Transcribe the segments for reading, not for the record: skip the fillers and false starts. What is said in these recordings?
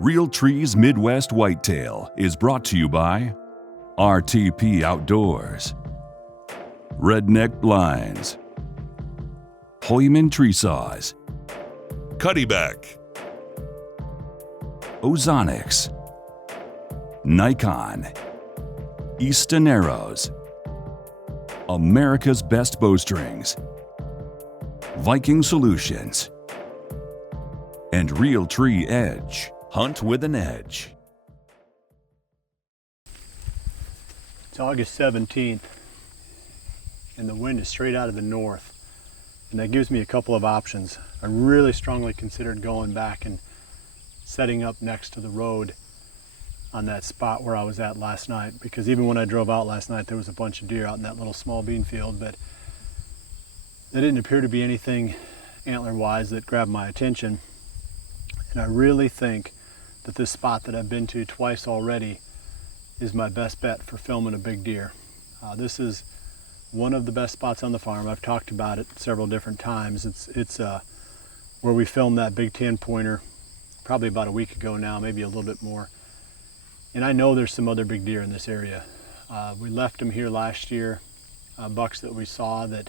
Real Trees Midwest Whitetail is brought to you by RTP Outdoors, Redneck Blinds, Hoyman Tree Saws, Cuddyback, Ozonics, Nikon, Easton Arrows, America's Best Bowstrings, Viking Solutions, and Real Tree Edge. Hunt with an edge. It's August 17th and the wind is straight out of the north, and that gives me a couple of options. I really strongly considered going back and setting up next to the road on that spot where I was at last night, because even when I drove out last night there was a bunch of deer out in that little small bean field, but there didn't appear to be anything antler wise that grabbed my attention. And I really think that this spot that I've been to twice already is my best bet for filming a big deer. This is one of the best spots on the farm. I've talked about it several different times. It's where we filmed that big 10-pointer probably about a week ago now, maybe a little bit more. And I know there's some other big deer in this area. We left them here last year, bucks that we saw that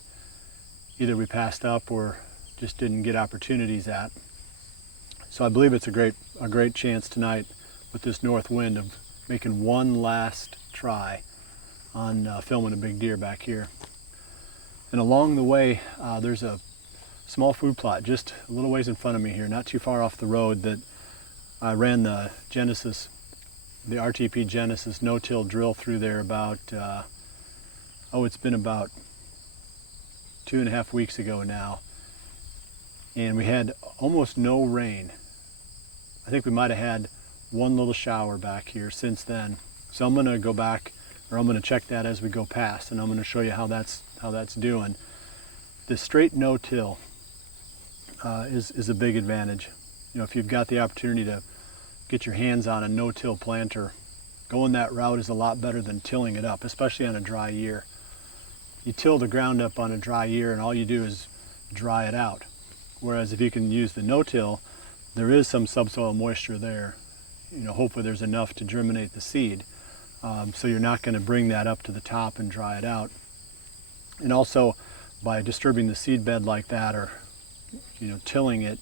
either we passed up or just didn't get opportunities at. So I believe it's a great chance tonight with this north wind of making one last try on filming a big deer back here. And along the way, there's a small food plot just a little ways in front of me here, not too far off the road, that I ran the Genesis, the RTP Genesis no-till drill through there about, it's been about 2.5 weeks ago now. And we had almost no rain. I think we might have had one little shower back here since then. So I'm gonna go back, or I'm gonna check that as we go past, and I'm gonna show you how that's doing. The straight no-till is a big advantage. You know, if you've got the opportunity to get your hands on a no-till planter, going that route is a lot better than tilling it up, especially on a dry year. You till the ground up on a dry year and all you do is dry it out. Whereas if you can use the no-till, there is some subsoil moisture there. You know, hopefully there's enough to germinate the seed. So you're not going to bring that up to the top and dry it out. And also, by disturbing the seed bed like that, or tilling it,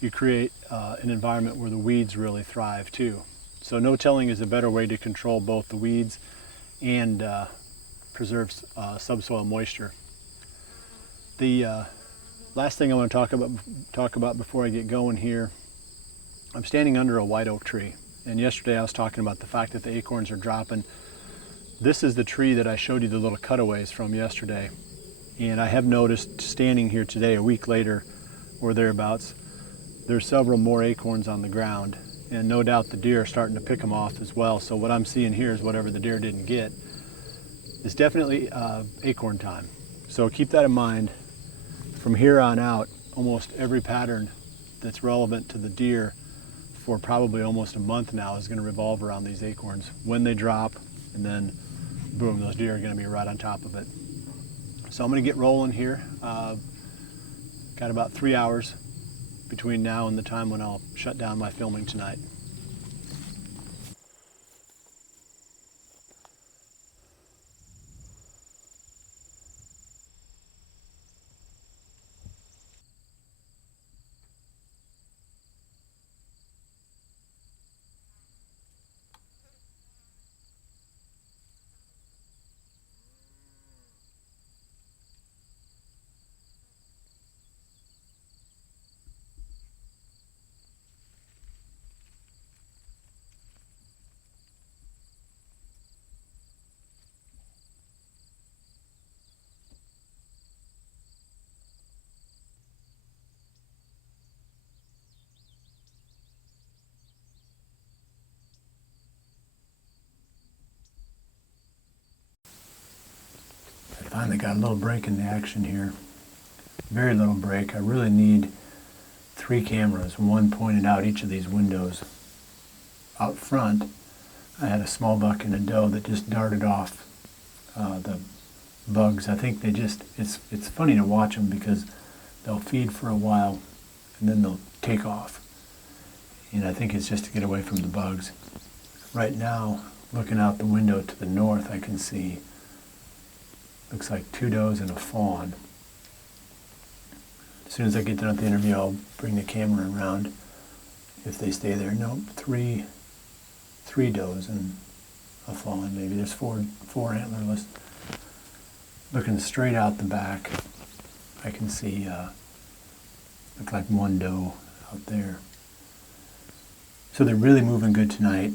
you create an environment where the weeds really thrive too. So no-tilling is a better way to control both the weeds and preserves subsoil moisture. The last thing I want to talk about before I get going here, I'm standing under a white oak tree, and yesterday I was talking about the fact that the acorns are dropping. This is the tree that I showed you the little cutaways from yesterday, and I have noticed standing here today, a week later or thereabouts, there's several more acorns on the ground, and no doubt the deer are starting to pick them off as well. So what I'm seeing here is whatever the deer didn't get. It's definitely acorn time, so keep that in mind. From here on out, almost every pattern that's relevant to the deer for probably almost a month now is going to revolve around these acorns. When they drop, and then boom, those deer are going to be right on top of it. So I'm going to get rolling here. Got about 3 hours between now and the time when I'll shut down my filming tonight. Finally got a little break in the action here. Very little break. I really need 3 cameras, one pointed out each of these windows. Out front, I had a small buck and a doe that just darted off the bugs. I think they just, it's funny to watch them because they'll feed for a while and then they'll take off. And I think it's just to get away from the bugs. Right now, looking out the window to the north, I can see, looks like 2 does and a fawn. As soon as I get done with the interview, I'll bring the camera around if they stay there. Nope, three does and a fawn maybe. There's four antlerless. Looking straight out the back, I can see, look like 1 doe out there. So they're really moving good tonight.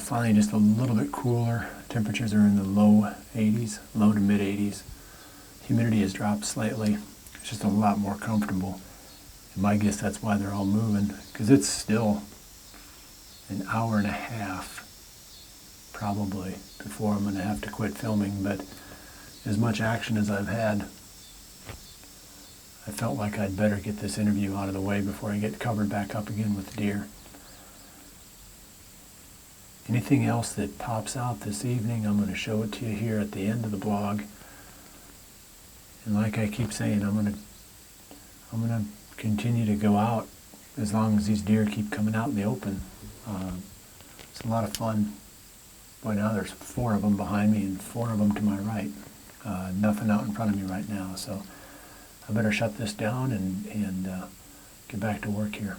Finally just a little bit cooler. Temperatures are in the low 80s, low to mid 80s. Humidity has dropped slightly. It's just a lot more comfortable. And my guess that's why they're all moving, because it's still an hour and a half probably before I'm going to have to quit filming. But as much action as I've had, I felt like I'd better get this interview out of the way before I get covered back up again with deer. Anything else that pops out this evening, I'm going to show it to you here at the end of the blog. And like I keep saying, I'm going to continue to go out as long as these deer keep coming out in the open. It's a lot of fun. Boy, now there's 4 of them behind me and 4 of them to my right. Nothing out in front of me right now, so I better shut this down and get back to work here.